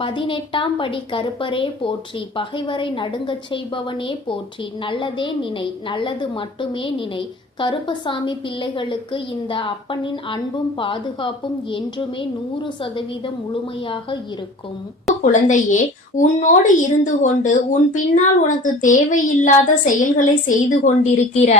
பதினெட்டாம் படி கருப்பரே போற்றி பகைவரை நடுங்கச் செய்பவனே போற்றி நல்லதே நினை நல்லது மட்டுமே நினை. கருப்பசாமி பிள்ளைகளுக்கு இந்த அப்பனின் அன்பும் பாதுகாப்பும் என்றுமே நூறு சதவீதம் முழுமையாக இருக்கும். குழந்தையே உன்னோடு இருந்து கொண்டு உன் பின்னால் உனக்கு தேவையில்லாத செயல்களை செய்து கொண்டிருக்கிற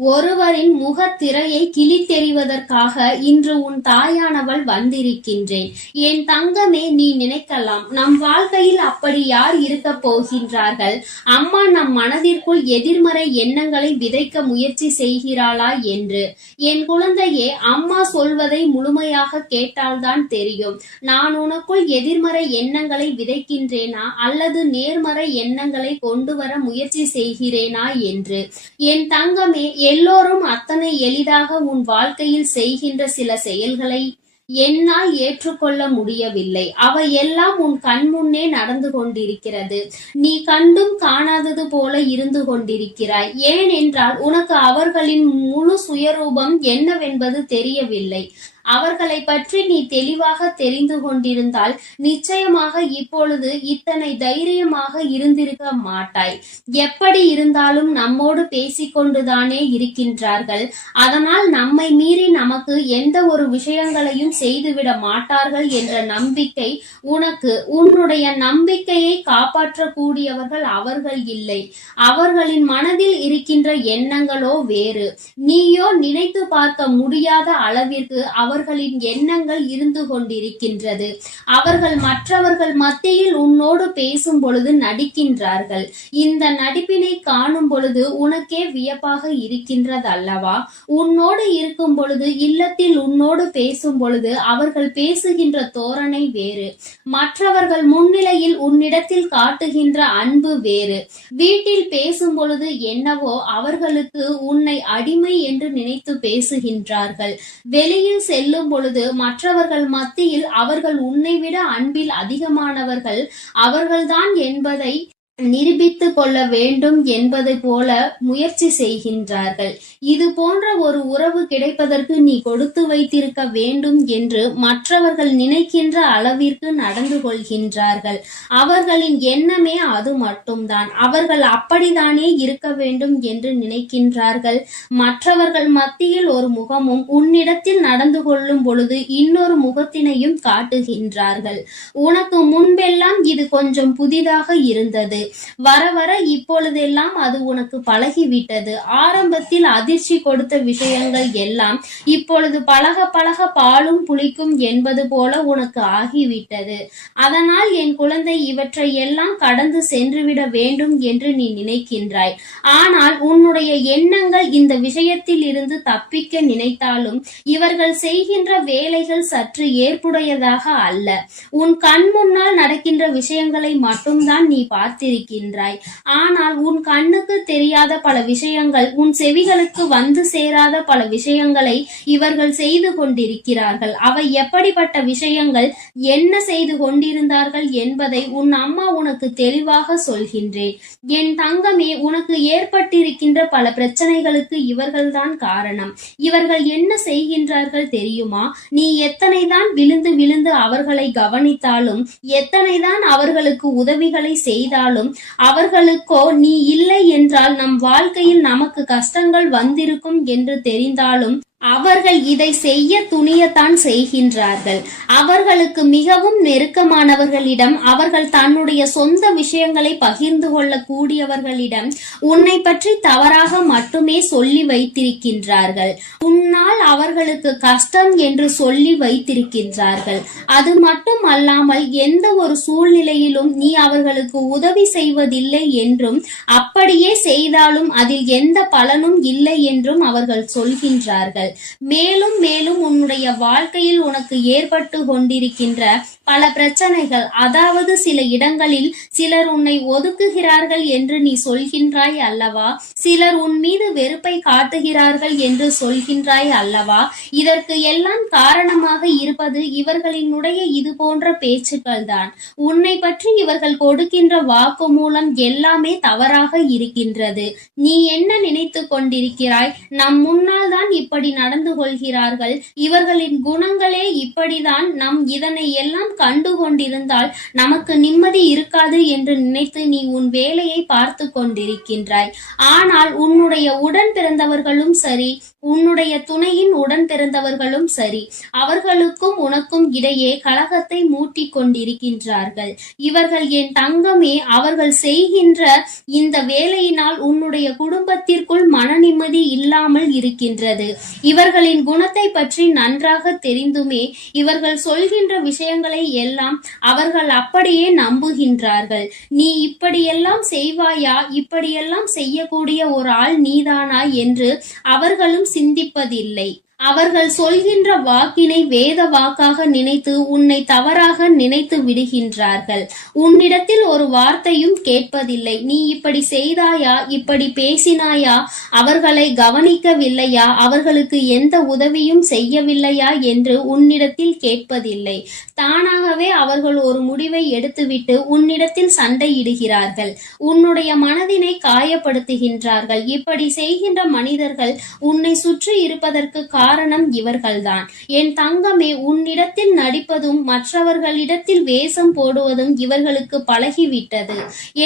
ஒருவரின் முகத்திரையை கிழித்தெறிவதற்காக இன்று உன் தாயானவள் வந்திருக்கின்றேன். என் தங்கமே நீ நினைக்கலாம் நம் வாழ்க்கையில் அப்படி யார் இருக்க போகின்றார்கள்? அம்மா நம் மனதிற்குள் எதிர்மறை எண்ணங்களை விதைக்க முயற்சி செய்கிறாளா என்று. என் குழந்தையே அம்மா சொல்வதை முழுமையாக கேட்டால்தான் தெரியும். நான் உனக்குள் எதிர்மறை எண்ணங்களை விதைக்கின்றேனா? அல்லது நேர்மறை எண்ணங்களை கொண்டு வர முயற்சி செய்கிறேனா என்று. என் தங்கமே எல்லோரும் அத்தனை எளிதாக உன் வாழ்க்கையில் செய்கின்ற சில செயல்களை என்னால் ஏற்றுக்கொள்ள முடியவில்லை. அவை எல்லாம் உன் கண்முன்னே நடந்து கொண்டிருக்கிறது. நீ கண்டும் காணாதது போல இருந்து கொண்டிருக்கிறாய். ஏனென்றால் உனக்கு அவர்களின் முழு சுயரூபம் என்னவென்பது தெரியவில்லை. அவர்களை பற்றி நீ தெளிவாக தெரிந்து கொண்டிருந்தால் நிச்சயமாக இப்பொழுது இத்தனை தைரியமாக இருந்திருக்க மாட்டாய். எப்படி இருந்தாலும் நம்மோடு பேசிக்கொண்டுதானே இருக்கின்றார்கள். அதனால் நம்மை மீறி நமக்கு எந்த ஒரு விஷயங்களையும் செய்துவிட மாட்டார்கள் என்ற நம்பிக்கை உனக்கு. உன்னுடைய நம்பிக்கையை காப்பாற்றக்கூடியவர்கள் அவர்கள் இல்லை. அவர்களின் மனதில் இருக்கின்ற எண்ணங்களோ வேறு. நீயோ நினைத்து பார்க்க முடியாத அளவிற்கு அவர்களின் எண்ணங்கள் இருந்து கொண்டிருக்கின்றது. அவர்கள் மற்றவர்கள் மத்தியில் உன்னோடு பேசும் பொழுது நடிக்கின்றார்கள். இந்த நடிப்பினை காணும் பொழுது உனக்கே வியப்பாக இருக்கின்றது அல்லவா உன்னோடு இருக்கும் பொழுது இல்லத்தில் உன்னோடு பேசும் பொழுது அவர்கள் பேசுகின்ற தோரணை வேறு. மற்றவர்கள் முன்னிலையில் உன்னிடத்தில் காட்டுகின்ற அன்பு வேறு. வீட்டில் பேசும் பொழுது என்னவோ அவர்களுக்கு உன்னை அடிமை என்று நினைத்து பேசுகின்றார்கள். வெளியில் செல்லும் பொழுது மற்றவர்கள் மத்தியில் அவர்கள் உன்னை விட அன்பில் அதிகமானவர்கள் அவர்கள்தான் என்பதை நிரூபித்துக் கொள்ள வேண்டும் என்பதை போல முயற்சி செய்கின்றார்கள். இது போன்ற ஒரு உறவு கிடைப்பதற்கு நீ கொடுத்து வைத்திருக்க வேண்டும் என்று மற்றவர்கள் நினைக்கின்ற அளவிற்கு நடந்து கொள்கின்றார்கள். அவர்களின் எண்ணமே அது மட்டும்தான். அவர்கள் அப்படித்தானே இருக்க வேண்டும் என்று நினைக்கின்றார்கள். மற்றவர்கள் மத்தியில் ஒரு முகமும் உன்னிடத்தில் நடந்து கொள்ளும் பொழுது இன்னொரு முகத்தினையும் காட்டுகின்றார்கள். உனக்கு முன்பெல்லாம் இது கொஞ்சம் புதிதாக இருந்தது. வர வர இப்பொழுதெல்லாம் அது உனக்கு பழகிவிட்டது. ஆரம்பத்தில் அதிர்ச்சி கொடுத்த விஷயங்கள் எல்லாம் இப்பொழுது பழக பழக பாலும் புளிக்கும் என்பது போல உனக்கு ஆகிவிட்டது. அதனால் என் குழந்தை இவற்றை எல்லாம் கடந்து சென்றுவிட வேண்டும் என்று நீ நினைக்கின்றாய். ஆனால் உன்னுடைய எண்ணங்கள் இந்த விஷயத்தில் இருந்து தப்பிக்க நினைத்தாலும் இவர்கள் செய்கின்ற வேலைகள் சற்று ஏற்புடையதாக அல்ல. உன் கண் முன்னால் நடக்கின்ற விஷயங்களை மட்டும்தான் நீ பார்த்திருக்கின்றாய் ஆனால் உன் கண்ணுக்கு தெரியாத பல விஷயங்கள் உன் செவிகளுக்கு வந்து சேராத பல விஷயங்களை இவர்கள் செய்து கொண்டிருக்கிறார்கள். அவை எப்படிப்பட்ட விஷயங்கள் என்ன செய்து கொண்டிருந்தார்கள் என்பதை உன் அம்மா உனக்கு தெளிவாக சொல்கின்றேன். என் தங்கமே உனக்கு ஏற்பட்டிருக்கின்ற பல பிரச்சனைகளுக்கு இவர்கள்தான் காரணம். இவர்கள் என்ன செய்கின்றார்கள் தெரியுமா? நீ எத்தனைதான் விழுந்து விழுந்து அவர்களை கவனித்தாலும் எத்தனைதான் அவர்களுக்கு உதவிகளை செய்தாலும் அவர்களுக்கோ நீ இல்லை என்றால் நம் வாழ்க்கையில் நமக்கு கஷ்டங்கள் வந்திருக்கும் என்று தெரிந்தாலும் அவர்கள் இதை செய்ய துணியத்தான் செய்கின்றார்கள். அவர்களுக்கு மிகவும் நெருக்கமானவர்களிடம் அவர்கள் தன்னுடைய சொந்த விஷயங்களை பகிர்ந்து கொள்ள கூடியவர்களிடம் உன்னை பற்றி தவறாக மட்டுமே சொல்லி வைத்திருக்கின்றார்கள். உன்னால் அவர்களுக்கு கஷ்டம் என்று சொல்லி வைத்திருக்கின்றார்கள். அது மட்டும் அல்லாமல் எந்த ஒரு சூழ்நிலையிலும் நீ அவர்களுக்கு உதவி செய்வதில்லை என்றும் அப்படியே செய்தாலும் அதில் எந்த பலனும் இல்லை என்றும் அவர்கள் சொல்கின்றார்கள். மேலும் மேலும் உன்னுடைய வாழ்க்கையில் உனக்கு ஏற்பட்டு கொண்டிருக்கின்ற பல பிரச்சனைகள். அதாவது சில இடங்களில் சிலர் உன்னை ஒதுக்குகிறார்கள் என்று நீ சொல்கின்றாய் அல்லவா? சிலர் உன் மீது வெறுப்பை காட்டுகிறார்கள் என்று சொல்கின்றாய் அல்லவா? இதற்கு எல்லாம் காரணமாக இருப்பது இவர்களினுடைய இது போன்ற பேச்சுக்கள் தான் உன்னை பற்றி இவர்கள் கொடுக்கின்ற வாக்கு மூலம் எல்லாமே தவறாக இருக்கின்றது. நீ என்ன நினைத்து கொண்டிருக்கிறாய்? நம் முன்னால் தான் இப்படி நடந்து கொள்கிறார்கள். இவர்களின் குணங்களே இப்படிதான். நம் இதனை எல்லாம் கண்டு கொண்டிருந்தால் நமக்கு நிம்மதி இருக்காது என்று நினைத்து நீ உன் வேலையை பார்த்து கொண்டிருக்கின்றாய். ஆனால் உன்னுடைய உடன் பிறந்தவர்களும் சரி உன்னுடைய துணையின் உடன் பிறந்தவர்களும் சரி அவர்களுக்கும் உனக்கும் இடையே கலகத்தை மூட்டி கொண்டிருக்கின்றார்கள். இவர்கள் என் தங்கமே அவர்கள் செய்கின்ற இந்த வேலையினால் உன்னுடைய குடும்பத்திற்குள் மன நிம்மதி இல்லாமல் இருக்கின்றது. இவர்களின் குணத்தை பற்றி நன்றாக தெரிந்துமே இவர்கள் சொல்கின்ற விஷயங்களை எல்லாம் அவர்கள் அப்படியே நம்புகின்றார்கள். நீ இப்படியெல்லாம் செய்வாயா? இப்படியெல்லாம் செய்யக்கூடிய ஒரு ஆள் நீதானா? என்று அவர்களும் சிந்திப்பதில்லை. அவர்கள் சொல்கின்ற வாக்கினை வேத வாக்காக நினைத்து உன்னை தவறாக நினைத்து விடுகின்றார்கள். உன்னிடத்தில் ஒரு வார்த்தையும் கேட்பதில்லை. நீ இப்படி செய்தாயா? இப்படி பேசினாயா? அவர்களை கவனிக்கவில்லையா? அவர்களுக்கு எந்த உதவியும் செய்யவில்லையா என்று உன்னிடத்தில் கேட்பதில்லை. தானாகவே அவர்கள் ஒரு முடிவை எடுத்துவிட்டு உன்னிடத்தில் சண்டையிடுகிறார்கள். உன்னுடைய மனதினை காயப்படுத்துகின்றார்கள். இப்படி செய்கின்ற மனிதர்கள் உன்னை சுற்றி இருப்பதற்கு காரணம் காரணம் இவர்கள்தான். என் தங்கமே உன்னிடத்தில் நடிப்பதும் மற்றவர்களிடத்தில் வேஷம் போடுவதும் இவர்களுக்கு பழகிவிட்டது.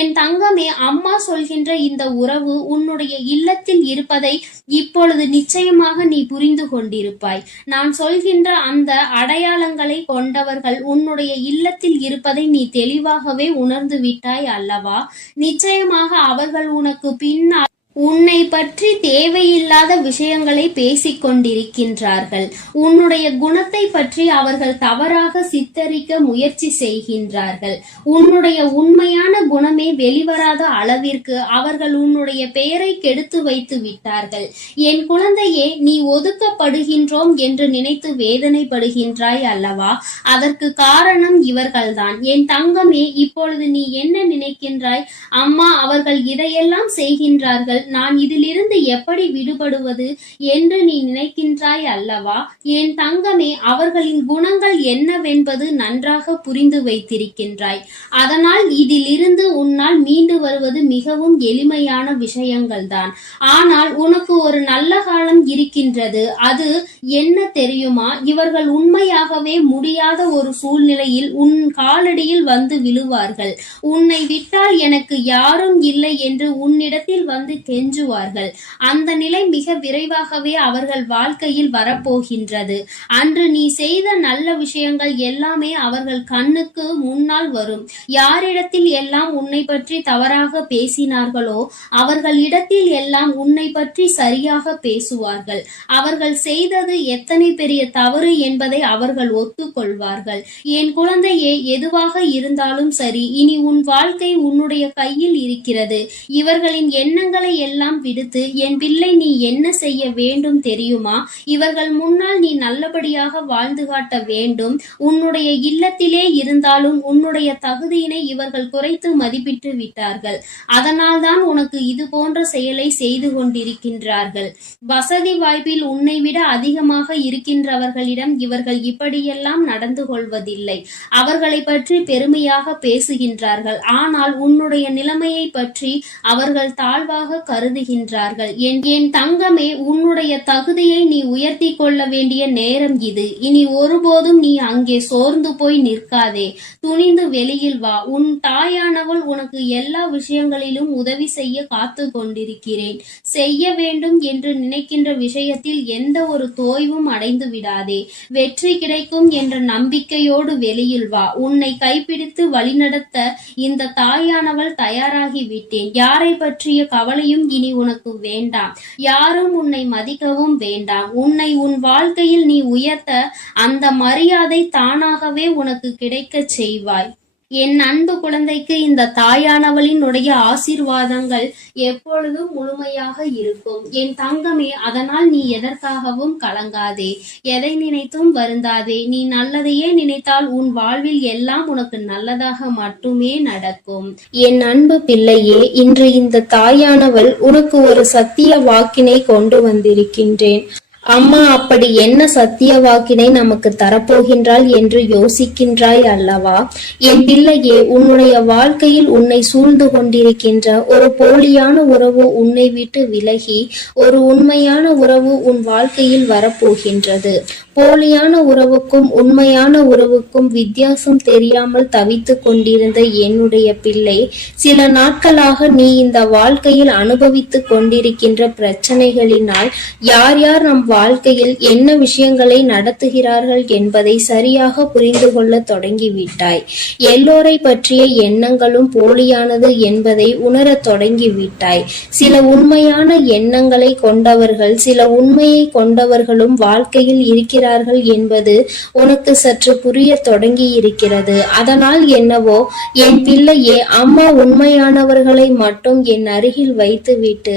என் தங்கமே அம்மா சொல்கின்ற இந்த உறவு உன்னுடைய இல்லத்தில் இருப்பதை இப்பொழுது நிச்சயமாக நீ புரிந்து கொண்டிருப்பாய். நான் சொல்கின்ற அந்த அடையாளங்களை கொண்டவர்கள் உன்னுடைய இல்லத்தில் இருப்பதை நீ தெளிவாகவே உணர்ந்து விட்டாய் அல்லவா? நிச்சயமாக அவர்கள் உனக்கு பின்னால் உன்னை பற்றி தேவையில்லாத விஷயங்களை பேசிக் கொண்டிருக்கின்றார்கள் உன்னுடைய குணத்தை பற்றி அவர்கள் தவறாக சித்தரிக்க முயற்சி செய்கின்றார்கள். உன்னுடைய உண்மையான குணமே வெளிவராத அளவிற்கு அவர்கள் உன்னுடைய பெயரை கெடுத்து வைத்து விட்டார்கள். என் குழந்தையே நீ ஒதுக்கப்படுகின்றோம் என்று நினைத்து வேதனைப்படுகின்றாய் அல்லவா? அதற்கு காரணம் இவர்கள்தான். என் தங்கமே இப்பொழுது நீ என்ன நினைக்கின்றாய்? அம்மா அவர்கள் இதையெல்லாம் செய்கின்றார்கள். நான் இதிலிருந்து எப்படி விடுபடுவது என்று நீ நினைக்கின்றாய் அல்லவா? என் தங்கமே அவர்களின் குணங்கள் என்னவென்பது நன்றாக புரிந்து வைத்திருக்கின்றாய். அதனால் இதிலிருந்து உன்னால் மீண்டு வருவது மிகவும் எளிமையான விஷயங்கள்தான். ஆனால் உனக்கு ஒரு நல்ல காலம் இருக்கின்றது. அது என்ன தெரியுமா? இவர்கள் உண்மையாகவே முடியாத ஒரு சூழ்நிலையில் உன் காலடியில் வந்து விழுவார்கள். உன்னை விட்டால் எனக்கு யாரும் இல்லை என்று உன்னிடத்தில் வந்து கெஞ்சுவார்கள் அந்த நிலை மிக விரைவாகவே அவர்கள் வாழ்க்கையில் வரப்போகின்றது. அன்று நீ செய்த நல்ல விஷயங்கள் எல்லாமே அவர்கள் கண்ணுக்கு முன்னால் வரும். யாரிடத்தில் எல்லாம் உன்னை பற்றி தவறாக பேசினார்களோ அவர்கள் இடத்தில் எல்லாம் உன்னை பற்றி சரியாக பேசுவார்கள். அவர்கள் செய்தது எத்தனை பெரிய தவறு என்பதை அவர்கள் ஒத்துக்கொள்வார்கள். என் குழந்தையே எதுவாக இருந்தாலும் சரி இனி உன் வாழ்க்கை உன்னுடைய கையில் இருக்கிறது. இவர்களின் எண்ணங்களை எல்லாம் விடுத்து என் பிள்ளை நீ என்ன செய்ய வேண்டும் தெரியுமா? இவர்கள் முன்னால் நீ நல்லபடியாக வாழ்ந்து காட்ட வேண்டும். உன்னுடைய இல்லத்திலே இருந்தாலும் உன்னுடைய தகுதியினை இவர்கள் குறைத்து மதிப்பிட்டு விட்டார்கள். அதனால்தான் உனக்கு இது போன்ற செயலை செய்து கொண்டிருக்கின்றார்கள். வசதி வாய்ப்பில் உன்னை விட அதிகமாக இருக்கின்றவர்களிடம் இவர்கள் இப்படியெல்லாம் நடந்து கொள்வதில்லை. அவர்களை பற்றி பெருமையாக பேசுகின்றார்கள். ஆனால் உன்னுடைய நிலைமையை பற்றி அவர்கள் தாழ்வாக கருதுகின்றார்கள். என் தங்கமே உன்னுடைய தகுதியை நீ உயர்த்தி கொள்ள வேண்டிய நேரம் இது. இனி ஒருபோதும் நீ அங்கே சோர்ந்து போய் நிற்காதே. துணிந்து வெளியில் வா. உன் தாயானவள் உனக்கு எல்லா விஷயங்களிலும் உதவி செய்ய காத்து கொண்டிருக்கிறேன். செய்ய வேண்டும் என்று நினைக்கின்ற விஷயத்தில் எந்த ஒரு தோய்வும் அடைந்து விடாதே. வெற்றி கிடைக்கும் என்ற நம்பிக்கையோடு வெளியில் வா. உன்னை கைப்பிடித்து வழிநடத்த இந்த தாயானவள் தயாராகி விட்டேன். யாரை பற்றிய கவலையும் இனி உனக்கு வேண்டாம். யாரும் உன்னை மதிக்கவும் வேண்டாம். உன்னை உன் வாழ்க்கையில் நீ உயர்த்த அந்த மரியாதை தானாகவே உனக்கு கிடைக்கச் செய்வாய். என் அன்பு குழந்தைக்கு இந்த தாயானவளினுடைய ஆசீர்வாதங்கள் எப்பொழுதும் முழுமையாக இருக்கும். என் தங்கமே அதனால் நீ எதற்காகவும் கலங்காதே. எதை நினைத்தும் வருந்தாதே. நீ நல்லதையே நினைத்தால் உன் வாழ்வில் எல்லாம் உனக்கு நல்லதாக மட்டுமே நடக்கும். என் அன்பு பிள்ளையே இன்று இந்த தாயானவள் உனக்கு ஒரு சத்திய வாக்கினை கொண்டு வந்திருக்கின்றேன். அம்மா அப்படி என்ன சத்திய வாக்கினை நமக்கு தரப்போகின்றாள் என்று யோசிக்கின்றாய் அல்லவா? என் பிள்ளையே உன்னுடைய வாழ்க்கையில் உன்னை சூழ்ந்து கொண்டிருக்கின்ற ஒரு போலியான உறவு உன்னை விட்டு விலகி ஒரு உண்மையான உறவு உன் வாழ்க்கையில் வரப்போகின்றது. போலியான உறவுக்கும் உண்மையான உறவுக்கும் வித்தியாசம் தெரியாமல் தவித்துக் கொண்டிருந்த என்னுடைய பிள்ளை சில நாட்களாக நீ இந்த வாழ்க்கையில் அனுபவித்துக் கொண்டிருக்கின்ற பிரச்சனைகளினால் யார் யார் நம் வாழ்க்கையில் என்ன விஷயங்களை நடத்துகிறார்கள் என்பதை சரியாக புரிந்து கொள்ள தொடங்கிவிட்டாய். எல்லோரை பற்றிய எண்ணங்களும் போலியானது என்பதை உணரத் தொடங்கிவிட்டாய். சில உண்மையான எண்ணங்களை கொண்டவர்கள் சில உண்மையை கொண்டவர்களும் வாழ்க்கையில் இருக்கிறார்கள் என்பது உனக்கு சற்று புரிய தொடங்கி இருக்கிறது அதனால் என்னவோ என் பிள்ளையே அம்மா உண்மையானவர்களை மட்டும் என் அருகில் வைத்துவிட்டு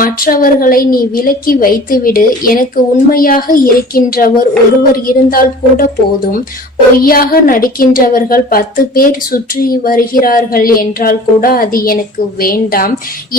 மற்றவர்களை நீ விலக்கி வைத்துவிடு. எனக்கு உண்மையாக இருக்கின்றவர் ஒருவர் இருந்தால் கூட போதும். பொய்யாக நடிக்கின்றவர்கள் பத்து பேர் சுற்றி வருகிறார்கள் என்றால் கூட அது எனக்கு வேண்டாம்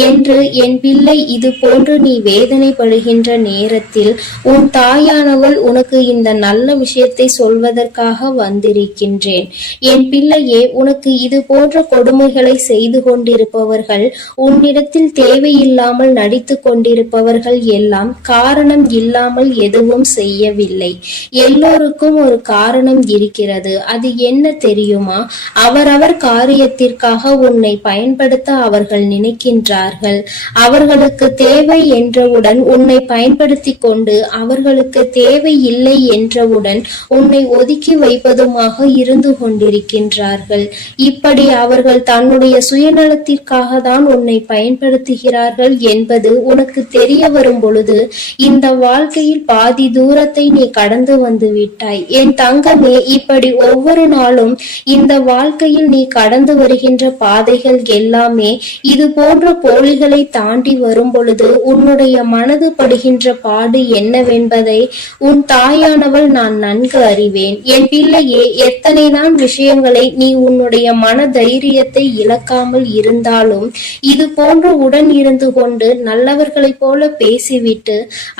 என்று என் பிள்ளை இது போன்று நீ வேதனைப்படுகின்ற நேரத்தில் உன் தாயானவள் உனக்கு இந்த நல்ல விஷயத்தை சொல்வதற்காக வந்திருக்கின்றேன். என் பிள்ளையே உனக்கு இது போன்ற கொடுமைகளை செய்து கொண்டிருப்பவர்கள் உன்னிடத்தில் தேவையில்லாமல் நடித்து கொண்டிருப்பவர்கள் எல்லாம் காரணம் இல்லாமல் எதுவும் செய்யவில்லை. எல்லோருக்கும் ஒரு காரணம் இருக்கிறது. அது என்ன தெரியுமா? அவரவர் காரியத்திற்காக உன்னை பயன்படுத்த அவர்கள் நினைக்கின்றார்கள். அவர்களுக்கு தேவை என்றவுடன் உன்னை பயன்படுத்தி கொண்டு அவர்களுக்கு தேவை இல்லை இல்லை என்றவுடன் உன்னை ஒதுக்கி வைப்பதுமாக இருந்து கொண்டிருக்கின்றார்கள். இப்படி அவர்கள் தன்னுடைய சுயநலத்திற்காக தான் உன்னை பயன்படுத்துகிறார்கள் என்பது உனக்கு தெரிய வரும் பொழுது இந்த வாழ்க்கையில் பாதி தூரத்தை நீ கடந்து வந்து விட்டாய். என் தங்கமே இப்படி ஒவ்வொரு நாளும் இந்த வாழ்க்கையில் நீ கடந்து வருகின்ற பாதைகள் எல்லாமே இது போன்ற போலிகளை தாண்டி வரும் பொழுது உன்னுடைய மனது படுகின்ற பாடு என்னவென்பதை உன் தாயானவள் நான் நன்கு அறிவேன். என் பிள்ளையே எத்தனை தான் விஷயங்களை நீ உன்னுடைய மன தைரியத்தை இழக்காமல் இருந்தாலும் இது போன்று உடன் இருந்து கொண்டு நல்லவர்களைப் போல பேசிவிட்டு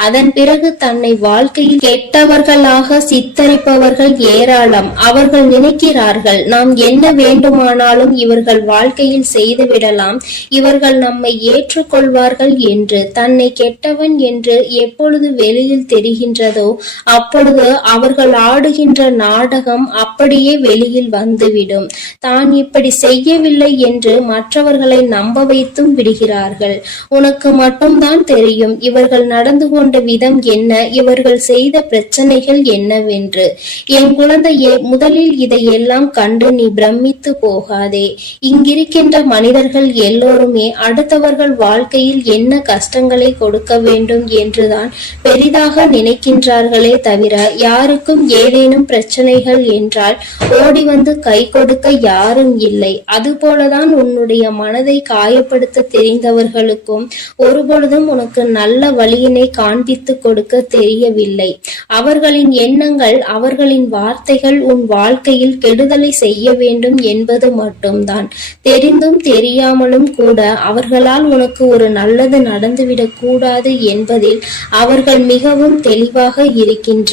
அதன் பிறகு தன்னை வாழ்க்கையில் கெட்டவர்களாக சித்தரிப்பவர்கள் ஏராளம். அவர்கள் நினைக்கிறார்கள் நாம் என்ன வேண்டுமானாலும் இவர்கள் வாழ்க்கையில் செய்துவிடலாம் இவர்கள் நம்மை ஏற்றுக்கொள்வார்கள் என்று. தன்னை கெட்டவன் என்று எப்பொழுது வெளியில் தெரிகின்றதோ அப்போ அப்பொழுது அவர்கள் ஆடுகின்ற நாடகம் அப்படியே வெளியில் வந்துவிடும். தான் இப்படி செய்யவில்லை என்று மற்றவர்களை நம்ப வைத்தும் விடுகிறார்கள். உனக்கு மட்டும்தான் தெரியும் இவர்கள் நடந்து கொண்ட விதம் என்ன இவர்கள் செய்த பிரச்சனைகள் என்னவென்று. என் குழந்தையே முதலில் இதையெல்லாம் கண்டு நீ பிரமித்து போகாதே. இங்கிருக்கின்ற மனிதர்கள் எல்லோருமே அடுத்தவர்கள் வாழ்க்கையில் என்ன கஷ்டங்களை கொடுக்க வேண்டும் என்றுதான் பெரிதாக நினைக்கின்றார்களே தவிர யாருக்கும் ஏதேனும் பிரச்சனைகள் என்றால் ஓடி வந்து கை கொடுக்க யாரும் இல்லை. அதுபோலதான் உன்னுடைய மனதை காயப்படுத்த தெரிந்தவர்களுக்கும் ஒருபொழுதும் உனக்கு நல்ல வழியினை காண்பித்து கொடுக்க தெரியவில்லை. அவர்களின் எண்ணங்கள் அவர்களின் வார்த்தைகள் உன் வாழ்க்கையில் கெடுதலை செய்ய வேண்டும் என்பது மட்டும்தான். தெரிந்தும் தெரியாமலும் கூட அவர்களால் உனக்கு ஒரு நல்லது நடந்துவிடக் கூடாது என்பதில் அவர்கள் மிகவும் தெளிவாக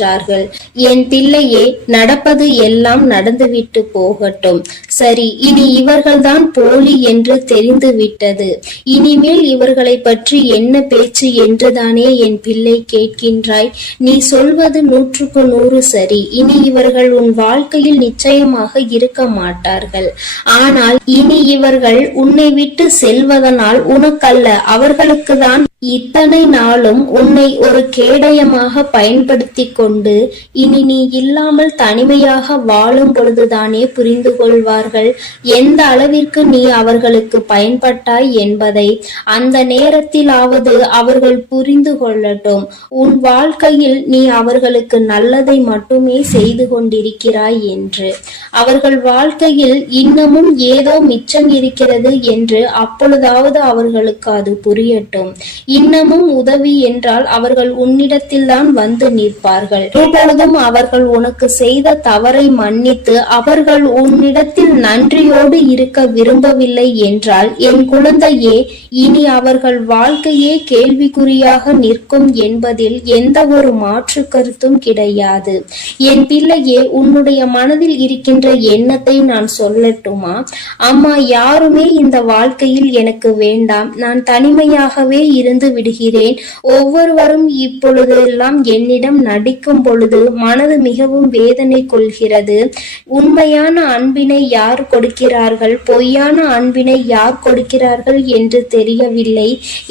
என்றார்கள் என் பிள்ளையே நடப்பது எல்லாம் நடந்துவிட்டு போகட்டும். சரி இனி இவர்கள்தான் போலி என்று தெரிந்து விட்டது இனிமேல் இவர்களை பற்றி என்ன பேச்சு என்றுதானே என் பிள்ளை கேட்கின்றாய். நீ சொல்வது நூற்றுக்கு நூறு சரி. இனி இவர்கள் உன் வாழ்க்கையில் நிச்சயமாக இருக்க மாட்டார்கள். ஆனால் இனி இவர்கள் உன்னை விட்டு செல்வதனால் உனக்கல்ல அவர்களுக்கு தான் இத்தனை நாளும் உன்னை ஒரு கேடயமாக பயன்படுத்தி கொண்டு இனி நீ இல்லாமல் தனிமையாக வாழும் பொழுதுதானே புரிந்து கொள்வார்கள். எந்த அளவிற்கு நீ அவர்களுக்கு பயன்பட்டாய் என்பதை அந்த நேரத்திலாவது அவர்கள் புரிந்து கொள்ளட்டும். உன் வாழ்க்கையில் நீ அவர்களுக்கு நல்லதை மட்டுமே செய்து கொண்டிருக்கிறாய் என்று. அவர்கள் வாழ்க்கையில் இன்னமும் ஏதோ மிச்சம் இருக்கிறது என்று அப்பொழுதாவது அவர்களுக்கு அது புரியட்டும். இன்னமும் உதவி என்றால் அவர்கள் உன்னிடத்தில்தான் வந்து நிற்பார்கள். எப்பொழுதும் அவர்கள் உனக்கு செய்த தவறை மன்னித்து அவர்கள் உன்னிடத்தில் நன்றியோடு இருக்க விரும்பவில்லை என்றால் என் குழந்தையே இனி அவர்கள் வாழ்க்கையே கேள்விக்குறியாக நிற்கும் என்பதில் எந்த ஒரு மாற்று கருத்தும் கிடையாது. என் பிள்ளையே உன்னுடைய மனதில் இருக்கின்ற எண்ணத்தை நான் சொல்லட்டுமா? அம்மா யாருமே இந்த வாழ்க்கையில் எனக்கு வேண்டாம். நான் தனிமையாகவே இருந்து மறந்து விடுகிறேன். ஒவ்வொருவரும் இப்பொழுதெல்லாம் என்னிடம் நடிக்கும் பொழுது மனது மிகவும் வேதனை கொள்கிறது. உண்மையான அன்பினை யார் கொடுக்கிறார்கள்? பொய்யான அன்பினை யார் கொடுக்கிறார்கள் என்று தெரியவில்லை.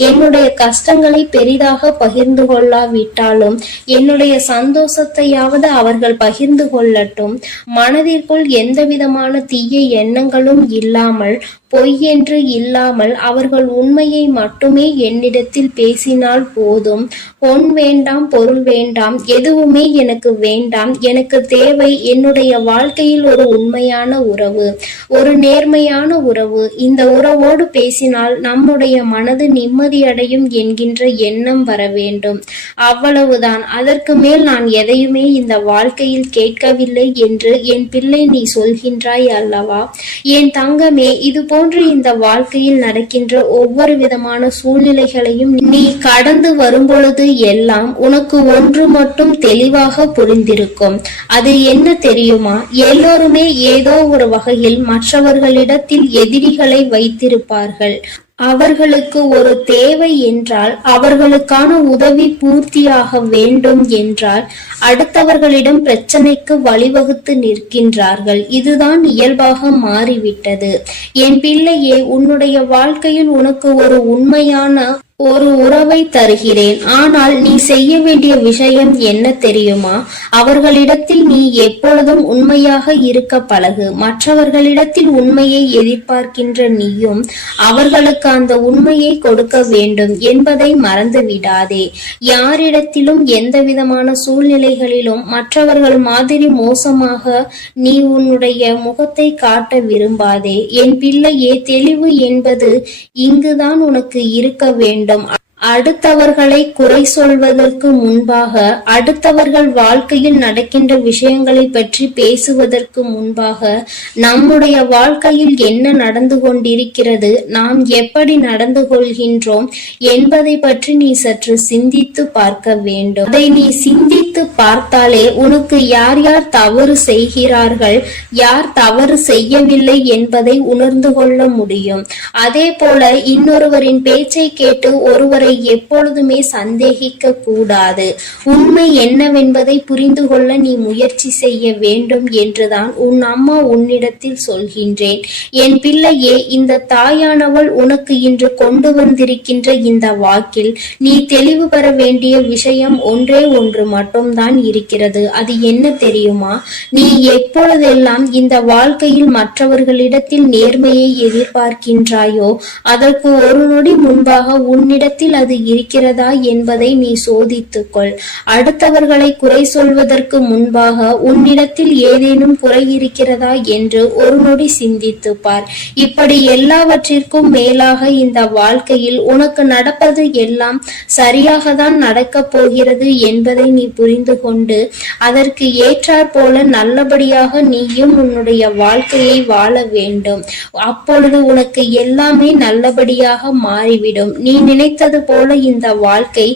என்னுடைய கஷ்டங்களை பெரிதாக பகிர்ந்து கொள்ளாவிட்டாலும் என்னுடைய சந்தோஷத்தையாவது அவர்கள் பகிர்ந்து கொள்ளட்டும். மனதிற்குள் எந்தவிதமான தீய எண்ணங்களும் இல்லாமல் பொய் என்று இல்லாமல் அவர்கள் உண்மையை மட்டுமே என்னிடத்தில் பேசினால் போதும். பொன் வேண்டாம் பொருள் வேண்டாம் எதுவுமே எனக்கு வேண்டாம். எனக்கு தேவை என்னுடைய வாழ்க்கையில் ஒரு உண்மையான உறவு ஒரு நேர்மையான உறவு. இந்த உறவோடு பேசினால் நம்முடைய மனது நிம்மதியடையும் என்கின்ற எண்ணம் வர வேண்டும். அவ்வளவுதான். அதற்கு மேல் நான் எதையுமே இந்த வாழ்க்கையில் கேட்கவில்லை என்று என் பிள்ளை நீ சொல்கின்றாய் அல்லவா? என் தங்கமே இது போன்று இந்த வாழ்க்கையில் நடக்கின்ற ஒவ்வொரு விதமான சூழ்நிலைகளையும் நீ கடந்து வரும்பொழுது எல்லாம் உனக்கு ஒன்று மட்டும் தெளிவாக புரிந்திருக்கும். அது என்ன தெரியுமா? எல்லோருமே ஏதோ ஒரு வகையில் மற்றவர்களிடத்தில் எதிரிகளை வைத்திருப்பார்கள். அவர்களுக்கு ஒரு தேவை என்றால் அவர்களுக்கான உதவி பூர்த்தியாக வேண்டும் என்றால் அடுத்தவர்களிடம் பிரச்சனைக்கு வழிவகுத்து நிற்கின்றார்கள். இதுதான் இயல்பாக மாறிவிட்டது. என் பிள்ளையே உன்னுடைய வாழ்க்கையில் உனக்கு ஒரு உண்மையான ஒரு உறவை தருகிறேன். ஆனால் நீ செய்ய வேண்டிய விஷயம் என்ன தெரியுமா? அவர்களிடத்தில் நீ எப்பொழுதும் உண்மையாக இருக்க பழகு. மற்றவர்களிடத்தில் உண்மையை எதிர்பார்க்கின்ற நீயும் அவர்களுக்கு அந்த உண்மையை கொடுக்க வேண்டும் என்பதை மறந்து விடாதே. யாரிடத்திலும் எந்த விதமான சூழ்நிலைகளிலும் மற்றவர்கள் மாதிரி மோசமாக நீ உன்னுடைய முகத்தை காட்ட விரும்பாதே. என் பிள்ளையே தெளிவு என்பது இங்குதான் உனக்கு இருக்க வேண்டும். வேண்டும் அடுத்தவர்களை குறை சொல்வதற்கு முன்பாக அடுத்தவர்கள் வாழ்க்கையில் நடக்கின்ற விஷயங்களை பற்றி பேசுவதற்கு முன்பாக நம்முடைய வாழ்க்கையில் என்ன நடந்து கொண்டிருக்கிறது நாம் எப்படி நடந்து கொள்கின்றோம் என்பதை பற்றி நீ சற்று சிந்தித்து பார்க்க வேண்டும். அதை நீ சிந்தித்து பார்த்தாலே உனக்கு யார் யார் தவறு செய்கிறார்கள் யார் தவறு செய்யவில்லை என்பதை உணர்ந்து கொள்ள முடியும். அதே போல இன்னொருவரின் பேச்சை கேட்டு ஒருவரை எப்பொழுதுமே சந்தேகிக்க கூடாது உண்மை என்னவென்பதை புரிந்து கொள்ள நீ முயற்சி செய்ய வேண்டும் என்றுதான் உன் அம்மா உன்னிடத்தில் சொல்கின்றேன். என் பிள்ளையே இந்த தாயானவள் உனக்கு இன்று கொண்டு வந்திருக்கின்ற இந்த வாக்கில் நீ தெளிவு பெற வேண்டிய விஷயம் ஒன்றே ஒன்று மட்டும்தான் இருக்கிறது. அது என்ன தெரியுமா? நீ எப்பொழுதெல்லாம் இந்த வாழ்க்கையில் மற்றவர்களிடத்தில் நேர்மையை எதிர்பார்க்கின்றாயோ அதற்கு ஒரு நொடி முன்பாக உன்னிடத்தில் அது இருக்கிறதா என்பதை நீ சோதித்துக்கொள். அடுத்தவர்களை குறை சொல்வதற்கு முன்பாக உன்னிடத்தில் ஏதேனும் குறை இருக்கிறதா என்று ஒரு நொடி சிந்தித்து பார். இப்படி எல்லாவற்றிற்கும் மேலாக இந்த வாழ்க்கையில் உனக்கு நடப்பது எல்லாம் சரியாக தான் நடக்கப் போகிறது என்பதை நீ புரிந்து கொண்டு அதற்கு ஏற்றாற் போல நல்லபடியாக நீயும் உன்னுடைய வாழ்க்கையை வாழ வேண்டும். அப்பொழுது உனக்கு எல்லாமே நல்லபடியாக மாறிவிடும். நீ நினைத்தது போல இந்த வாழ்க்கை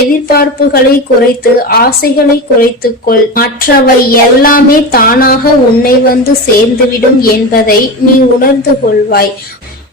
எதிர்பார்ப்புகளை குறைத்து ஆசைகளை குறைத்துக்கொள் மற்றவை எல்லாமே தானாக உன்னை வந்து சேர்ந்துவிடும் என்பதை நீ உணர்ந்து கொள்வாய்.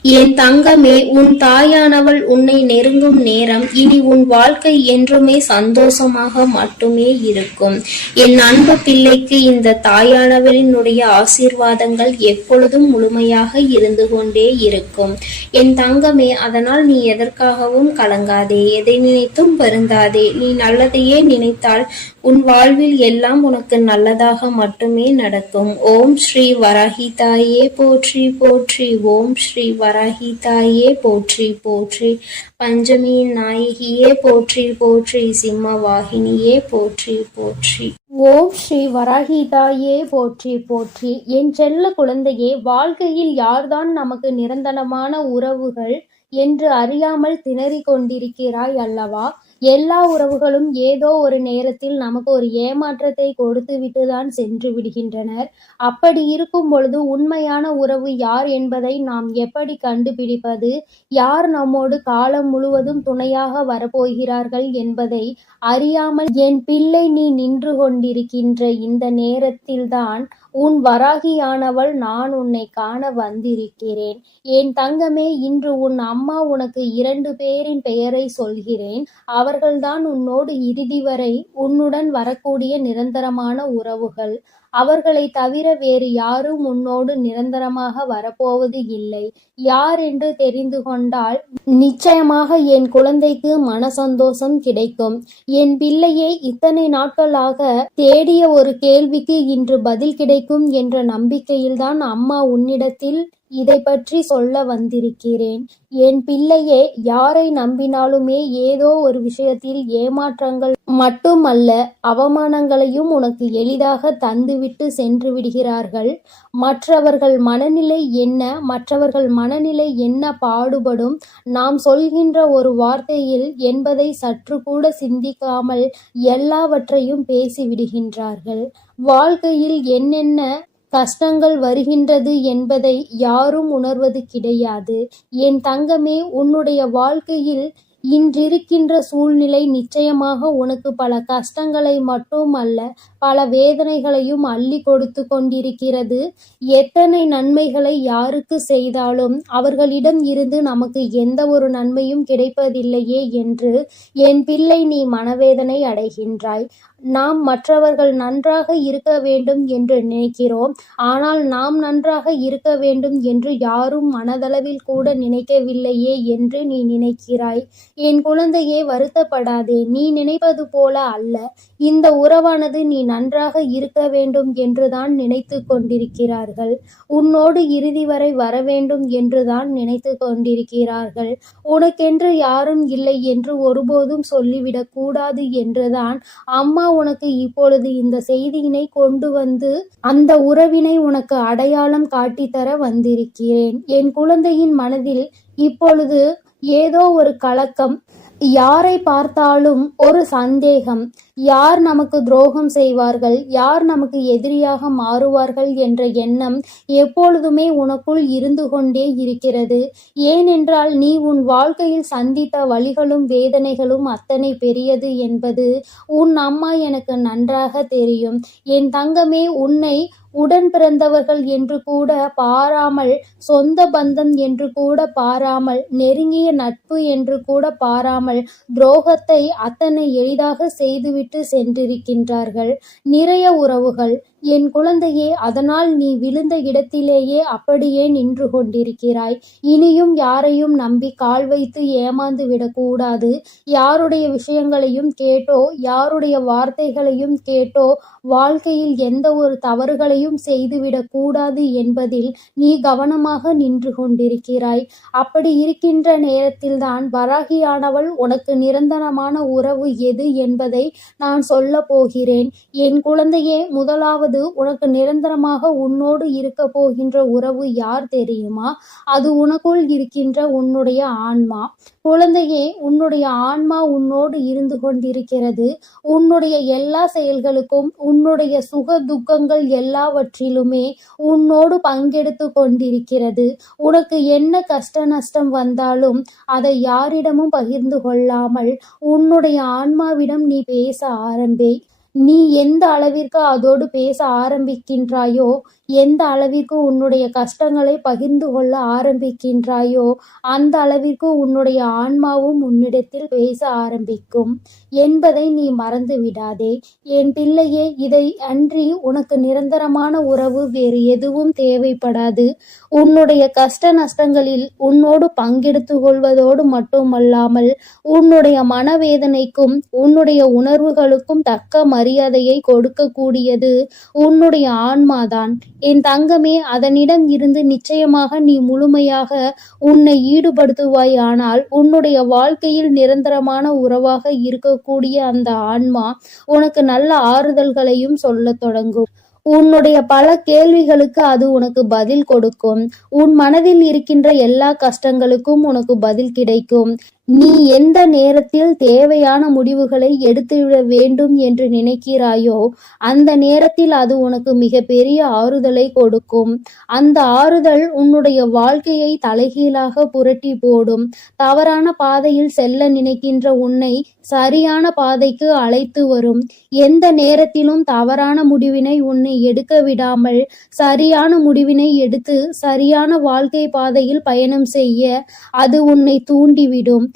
என் தங்கமே உன் தாயானவள் உன்னை நெருங்கும் நேரம் இனி உன் வாழ்க்கை என்றுமே சந்தோஷமாக மட்டுமே இருக்கும். என் அன்பு பிள்ளைக்கு இந்த தாயானவளினுடைய ஆசீர்வாதங்கள் எப்பொழுதும் முழுமையாக இருந்து கொண்டே இருக்கும். என் தங்கமே அதனால் நீ எதற்காகவும் கலங்காதே எதை நினைத்தும் வருந்தாதே. நீ நல்லதையே நினைத்தால் உன் வாழ்வில் எல்லாம் உனக்கு நல்லதாக மட்டுமே நடக்கும். ஓம் ஸ்ரீ வராகி தாயே போற்றி போற்றி. ஓம் ஸ்ரீ வராகி தாயே போற்றி போற்றி. பஞ்சமியின் நாயகியே போற்றி போற்றி. சிம்ம வாகினியே போற்றி போற்றி. ஓம் ஸ்ரீ வராகிதாயே போற்றி போற்றி. என் செல்ல குழந்தையே வாழ்க்கையில் யார்தான் நமக்கு நிரந்தரமான உறவுகள் என்று அறியாமல் திணறிக் கொண்டிருக்கிறாய் அல்லவா? எல்லா உறவுகளும் ஏதோ ஒரு நேரத்தில் நமக்கு ஒரு ஏமாற்றத்தை கொடுத்துவிட்டு தான் சென்று விடுகின்றனர். அப்படி இருக்கும் பொழுது உண்மையான உறவு யார் என்பதை நாம் எப்படி கண்டுபிடிப்பது? யார் நம்மோடு காலம் முழுவதும் துணையாக வரப்போகிறார்கள் என்பதை அறியாமல் என் பிள்ளை நீ நின்று கொண்டிருக்கின்ற இந்த நேரத்தில்தான் உன் வராகியானவள் நான் உன்னை காண வந்திருக்கிறேன். என் தங்கமே இன்று உன் அம்மா உனக்கு இரண்டு பேரின் பெயரை சொல்கிறேன். அவர்கள்தான் உன்னோடு இறுதி வரை உன்னுடன் வரக்கூடிய நிரந்தரமான உறவுகள். அவர்களை தவிர வேறு யாரும் உன்னோடு நிரந்தரமாக வரப்போவது இல்லை. யார் என்று தெரிந்து கொண்டால் நிச்சயமாக என் குழந்தைக்கு மன சந்தோஷம் கிடைக்கும். என் பிள்ளையை இத்தனை நாட்களாக தேடிய ஒரு கேள்விக்கு இன்று பதில் கிடைக்கும் என்ற நம்பிக்கையில்தான் அம்மா உன்னிடத்தில் இதை பற்றி சொல்ல வந்திருக்கிறேன். என் பிள்ளையே யாரை நம்பினாலுமே ஏதோ ஒரு விஷயத்தில் ஏமாற்றங்கள் மட்டுமல்ல அவமானங்களையும் உனக்கு எளிதாக தந்து விட்டு சென்று விடுகிறார்கள். மற்றவர்கள் மனநிலை என்ன? மற்றவர்கள் மனநிலை என்ன பாடுபடும்? நாம் சொல்கின்ற ஒரு வார்த்தையில் என்பதை சற்று கூட சிந்திக்காமல் எல்லாவற்றையும் பேசிவிடுகின்றார்கள் வாழ்க்கையில் என்னென்ன கஷ்டங்கள் வருகின்றது என்பதை யாரும் உணர்வது கிடையாது. என் தங்கமே உன்னுடைய வாழ்க்கையில் இன்றிருக்கின்ற சூழ்நிலை நிச்சயமாக உனக்கு பல கஷ்டங்களை மட்டுமல்ல பல வேதனைகளையும் அள்ளி கொடுத்து கொண்டிருக்கிறது. எத்தனை நன்மைகளை யாருக்கு செய்தாலும் அவர்களிடம் இருந்து நமக்கு எந்த ஒரு நன்மையும் கிடைப்பதில்லையே என்று என் பிள்ளை நீ மனவேதனை அடைகின்றாய். நாம் மற்றவர்கள் நன்றாக இருக்க வேண்டும் என்று நினைக்கிறோம். ஆனால் நாம் நன்றாக இருக்க வேண்டும் என்று யாரும் மனதளவில் கூட நினைக்கவில்லையே என்று நீ நினைக்கிறாய். என் குழந்தையே வருத்தப்படாதே. நீ நினைப்பது போல அல்ல. இந்த உறவானது நீ நன்றாக இருக்க வேண்டும் என்றுதான் நினைத்து கொண்டிருக்கிறார்கள். உன்னோடு இறுதி வரை வர வேண்டும் என்றுதான் நினைத்து கொண்டிருக்கிறார்கள். உனக்கென்று யாரும் இல்லை என்று ஒருபோதும் சொல்லிவிடக் கூடாது என்றுதான் அம்மா உனக்கு இப்பொழுது இந்த செய்தியினை கொண்டு வந்து அந்த உறவினை உனக்கு அடையாளம் காட்டித்தர வந்திருக்கிறேன். என் குழந்தையின் மனதில் இப்பொழுது ஏதோ ஒரு கலக்கம். யாரை பார்த்தாலும் ஒரு சந்தேகம். யார் நமக்கு துரோகம் செய்வார்கள்? யார் நமக்கு எதிரியாக மாறுவார்கள் என்ற எண்ணம் எப்பொழுதுமே உனக்குள் இருந்து கொண்டே இருக்கிறது. ஏனென்றால் நீ உன் வாழ்க்கையில் சந்தித்த வழிகளும் வேதனைகளும் அத்தனை பெரியது என்பது உன் அம்மா எனக்கு நன்றாக தெரியும். என் தங்கமே உன்னை உடன் பிறந்தவர்கள் என்று கூட பாராமல் சொந்த பந்தம் என்று கூட பாராமல் நெருங்கிய நட்பு என்று கூட பாராமல் துரோகத்தை அத்தனை எளிதாக செய்துவிட்டு சென்றிருக்கின்றார்கள். நிறைய உறவுகள் என் குழந்தையே அதனால் நீ விழுந்த இடத்திலேயே அப்படியே நின்று கொண்டிருக்கிறாய். இனியும் யாரையும் நம்பி கால் வைத்து ஏமாந்து விடக்கூடாது. யாருடைய விஷயங்களையும் கேட்டோ யாருடைய வார்த்தைகளையும் கேட்டோ வாழ்க்கையில் எந்த ஒரு தவறுகளையும் செய்துவிடக்கூடாது என்பதில் நீ கவனமாக நின்று கொண்டிருக்கிறாய். அப்படி இருக்கின்ற நேரத்தில்தான் வராகியானவள் உனக்கு நிரந்தரமான உறவு எது என்பதை நான் சொல்ல போகிறேன். என் குழந்தையே முதலாவது உனக்கு நிரந்தரமாக உன்னோடு இருக்க போகின்ற உறவு யார் தெரியுமா? அது உனக்குள் இருக்கின்ற உன்னுடைய ஆன்மா. குழந்தையே உன்னுடைய ஆன்மா உன்னோடு இருந்து கொண்டிருக்கிறது. உன்னுடைய எல்லா செயல்களுக்கும் உன்னுடைய சுக துக்கங்கள் எல்லாவற்றிலுமே உன்னோடு பங்கெடுத்து கொண்டிருக்கிறது. உனக்கு என்ன கஷ்ட நஷ்டம் வந்தாலும் அதை யாரிடமும் பகிர்ந்து கொள்ளாமல் உன்னுடைய ஆன்மாவிடம் நீ பேச ஆரம்பி நீ எந்த அளவிற்கு அதோடு பேச ஆரம்பிக்கின்றாயோ எந்த அளவிற்கு உன்னுடைய கஷ்டங்களை பகிர்ந்து கொள்ள ஆரம்பிக்கின்றாயோ அந்த அளவிற்கு உன்னுடைய ஆன்மாவும் உன்னிடத்தில் பேச ஆரம்பிக்கும். என்பதை நீ மறந்து விடாதே. என் பிள்ளையே இதை அன்றி உனக்கு நிரந்தரமான உறவு வேறு எதுவும் தேவைப்படாது. உன்னுடைய கஷ்ட நஷ்டங்களில் உன்னோடு பங்கெடுத்து கொள்வதோடு மட்டுமல்லாமல் உன்னுடைய மனவேதனைக்கும் உன்னுடைய உணர்வுகளுக்கும் தக்க மரியாதையை கொடுக்கக்கூடியது. உன்னுடைய ஆன்மாதான். என் தங்கமே அதனிடம் இருந்து நிச்சயமாக நீ முழுமையாக உன்னை ஈடுபடுத்துவாயானால் உன்னுடைய வாழ்க்கையில் நிரந்தரமான உறவாக இருக்கக்கூடிய அந்த ஆன்மா உனக்கு நல்ல ஆறுதல்களையும் சொல்லத் தொடங்கும். உன்னுடைய பல கேள்விகளுக்கு அது உனக்கு பதில் கொடுக்கும். உன் மனதில் இருக்கின்ற எல்லா கஷ்டங்களுக்கும் உனக்கு பதில் கிடைக்கும். நீ எந்த நேரத்தில் தேவையான முடிவுகளை எடுத்துவிட வேண்டும் என்று நினைக்கிறாயோ அந்த நேரத்தில் அது உனக்கு மிகப்பெரிய ஆறுதலை கொடுக்கும். அந்த ஆறுதல் உன்னுடைய வாழ்க்கையை தலைகீழாக புரட்டி போடும். தவறான பாதையில் செல்ல நினைக்கின்ற உன்னை சரியான பாதைக்கு அழைத்து வரும். எந்த நேரத்திலும் தவறான முடிவினை உன்னை எடுக்க விடாமல் சரியான முடிவினை எடுத்து சரியான வாழ்க்கை பாதையில் பயணம் செய்ய அது உன்னை தூண்டிவிடும்.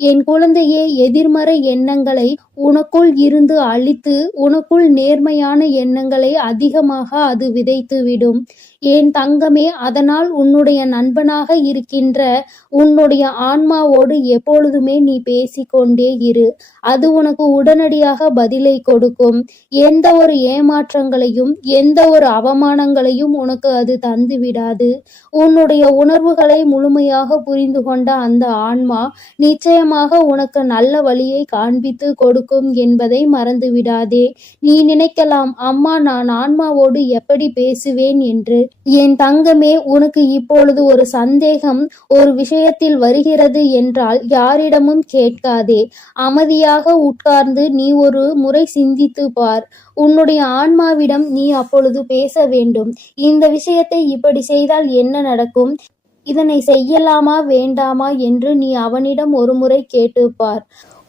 என் குழந்தையே எதிர்மறை எண்ணங்களை உனக்குள் இருந்து அழித்து உனக்குள் நேர்மையான எண்ணங்களை அதிகமாக அது விதைத்துவிடும். என் தங்கமே அதனால் உன்னுடைய நண்பனாக இருக்கின்ற உன்னுடைய ஆன்மாவோடு எப்பொழுதுமே நீ பேசிக்கொண்டே இரு. அது உனக்கு உடனடியாக பதிலை கொடுக்கும். எந்த ஒரு ஏமாற்றங்களையும் எந்த ஒரு அவமானங்களையும் உனக்கு அது தந்து விடாது. உன்னுடைய உணர்வுகளை முழுமையாக புரிந்து கொண்ட அந்த ஆன்மா நிச்சயம் நிச்சயமாக உனக்கு நல்ல வழியை காண்பித்து கொடுக்கும் என்பதை மறந்து விடாதே நீ நினைக்கலாம் அம்மா நான் ஆன்மாவோடு எப்படி பேசுவேன் என்று. என் தங்கமே உனக்கு இப்பொழுது ஒரு சந்தேகம் ஒரு விஷயத்தில் வருகிறது என்றால் யாரிடமும் கேட்காதே. அமைதியாக உட்கார்ந்து நீ ஒரு முறை சிந்தித்து பார். உன்னுடைய ஆன்மாவிடம் நீ அப்பொழுது பேச வேண்டும். இந்த விஷயத்தை இப்படி செய்தால் என்ன நடக்கும்? இதனை செய்யலாமா வேண்டாமா என்று நீ அவனிடம் ஒருமுறை கேட்டுப்பார்.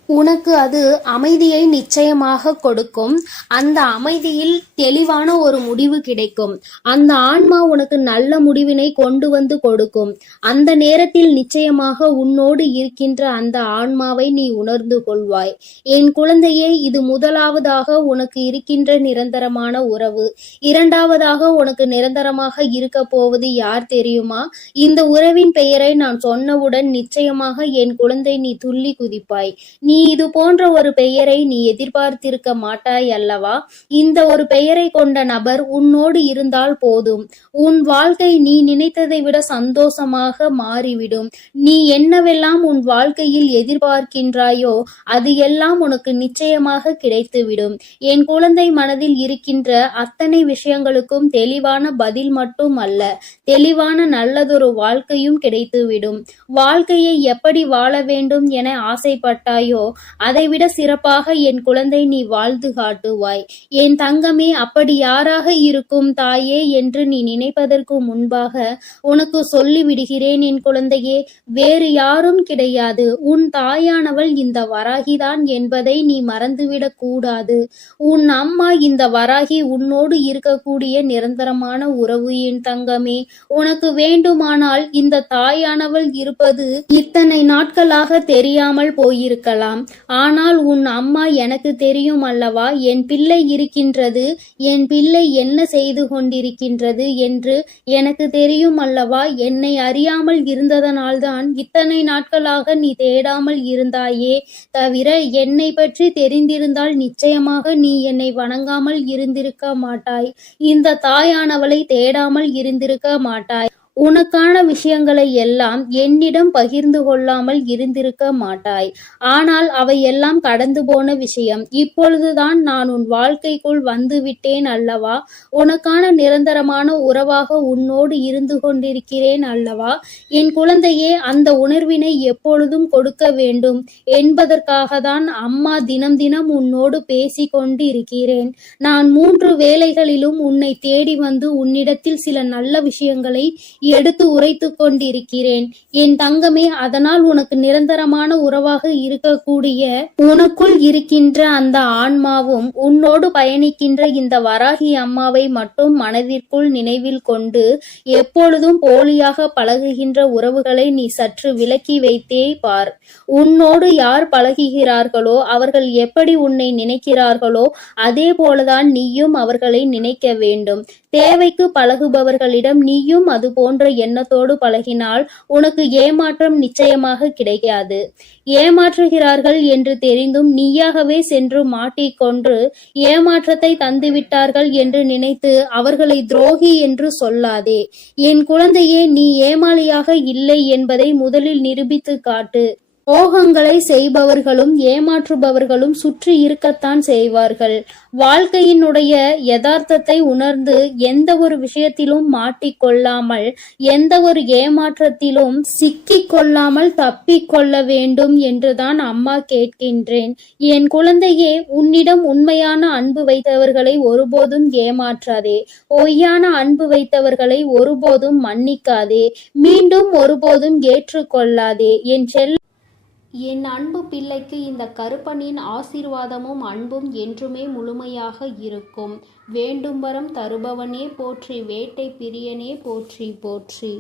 உனக்கு அது அமைதியை நிச்சயமாக கொடுக்கும். அந்த அமைதியில் தெளிவான ஒரு முடிவு கிடைக்கும். அந்த ஆன்மா உனக்கு நல்ல முடிவினை கொண்டு வந்து கொடுக்கும். அந்த நேரத்தில் நிச்சயமாக உன்னோடு இருக்கின்ற அந்த ஆன்மாவை நீ உணர்ந்து கொள்வாய். என் குழந்தையே இது முதலாவதாக உனக்கு இருக்கின்ற நிரந்தரமான உறவு. இரண்டாவதாக உனக்கு நிரந்தரமாக இருக்க போவது யார் தெரியுமா? இந்த உறவின் பெயரை நான் சொன்னவுடன் நிச்சயமாக என் குழந்தை நீ துள்ளி குதிப்பாய். நீ நீ இது போன்ற ஒரு பெயரை நீ எதிர்பார்த்திருக்க மாட்டாய் அல்லவா? இந்த ஒரு பெயரை கொண்ட நபர் உன்னோடு இருந்தால் போதும். உன் வாழ்க்கை நீ நினைத்ததை விட சந்தோஷமாக மாறிவிடும். நீ என்னவெல்லாம் உன் வாழ்க்கையில் எதிர்பார்க்கின்றாயோ அது எல்லாம் உனக்கு நிச்சயமாக கிடைத்துவிடும். என் குழந்தை மனதில் இருக்கின்ற அத்தனை விஷயங்களுக்கும் தெளிவான பதில் மட்டும் அல்ல தெளிவான நல்லதொரு வாழ்க்கையும் கிடைத்துவிடும். வாழ்க்கையை எப்படி வாழ வேண்டும் என ஆசைப்பட்டாயோ அதைவிட சிறப்பாக என் குழந்தை நீ வாழ்ந்து காட்டுவாய். என் தங்கமே அப்படி யாராக இருக்கும் தாயே என்று நீ நினைப்பதற்கு முன்பாக உனக்கு சொல்லிவிடுகிறேன் என் குழந்தையே. வேறு யாரும் கிடையாது. உன் தாயானவள் இந்த வராகிதான் என்பதை நீ மறந்துவிடக் கூடாது. உன் அம்மா இந்த வராகி உன்னோடு இருக்கக்கூடிய நிரந்தரமான உறவு என் தங்கமே. உனக்கு வேண்டுமானால் இந்த தாயானவள் இருப்பது இத்தனை நாட்களாக தெரியாமல் போயிருக்கலாம். ஆனால் உன் அம்மா எனக்கு தெரியும் அல்லவா? என் பிள்ளை இருக்கின்றது என் பிள்ளை என்ன செய்து கொண்டிருக்கின்றது என்று எனக்கு தெரியும் அல்லவா? என்னை அறியாமல் இருந்ததனால்தான் இத்தனை நாட்களாக நீ தேடாமல் இருந்தாயே. தவிர என்னை பற்றி தெரிந்திருந்தால் நிச்சயமாக நீ என்னை வணங்காமல் இருந்திருக்க மாட்டாய். இந்த தாயானவளை தேடாமல் இருந்திருக்க மாட்டாய். உனக்கான விஷயங்களை எல்லாம் என்னிடம் பகிர்ந்து கொள்ளாமல் இருந்திருக்க மாட்டாய். ஆனால் அவை எல்லாம் கடந்து போன விஷயம். இப்பொழுதுதான் நான் உன் வாழ்க்கைக்குள் வந்து விட்டேன் அல்லவா? உனக்கான நிரந்தரமான உறவாக உன்னோடு இருந்து கொண்டிருக்கிறேன் அல்லவா? என் குழந்தையே அந்த உணர்வினை எப்பொழுதும் கொடுக்க வேண்டும். என்பதற்காக தான் அம்மா தினம் தினம் உன்னோடு பேசி கொண்டு இருக்கிறேன் நான் மூன்று வேலைகளிலும் உன்னை தேடி வந்து உன்னிடத்தில் சில நல்ல விஷயங்களை எடுத்து உரைத்து கொண்டிருக்கிறேன். என் தங்கமே அதனால் உனக்கு நிரந்தரமான உறவாக இருக்கக்கூடிய உனக்குள் இருக்கின்ற அந்த ஆன்மாவும் உன்னோடு பயணிக்கின்ற இந்த வராகி அம்மாவை மட்டும் மனதிற்குள் நினைவில் கொண்டு எப்பொழுதும் போலியாக பழகுகின்ற உறவுகளை நீ சற்று விலக்கி வைத்தே பார். உன்னோடு யார் பழகுகிறார்களோ அவர்கள் எப்படி உன்னை நினைக்கிறார்களோ அதே போலதான் நீயும் அவர்களை நினைக்க வேண்டும். தேவைக்கு பழகுபவர்களிடம் நீயும் அது போன்ற எண்ணத்தோடு பழகினால் உனக்கு ஏமாற்றம் நிச்சயமாக கிடைக்காது. ஏமாற்றுகிறார்கள் என்று தெரிந்தும் நீயாகவே சென்று மாட்டிக்கொன்று ஏமாற்றத்தை தந்துவிட்டார்கள் என்று நினைத்து அவர்களை துரோகி என்று சொல்லாதே. என் குழந்தையே நீ ஏமாளியாக இல்லை என்பதை முதலில் நிரூபித்து காட்டு. போகங்களை செய்பவர்களும் ஏமாற்றுபவர்களும் சுற்றி இருக்கத்தான் செய்வார்கள். வாழ்க்கையினுடைய யதார்த்தத்தை உணர்ந்து எந்த ஒரு விஷயத்திலும் மாட்டிக்கொள்ளாமல் எந்த ஒரு ஏமாற்றத்திலும் சிக்கிக் கொள்ளாமல் தப்பிக் கொள்ள வேண்டும் என்றுதான் அம்மா கேட்கின்றேன். என் குழந்தையே உன்னிடம் உண்மையான அன்பு வைத்தவர்களை ஒருபோதும் ஏமாற்றாதே. பொய்யான அன்பு வைத்தவர்களை ஒருபோதும் மன்னிக்காதே. மீண்டும் ஒருபோதும் ஏற்றுக்கொள்ளாதே. என் செல்ல என் அன்பு பிள்ளைக்கு இந்த கருப்பனின் ஆசீர்வாதமும் அன்பும் என்றுமே முழுமையாக இருக்கும். வேண்டும் வரம் தருபவனே போற்றி வேட்டை பிரியனே போற்றி போற்றி.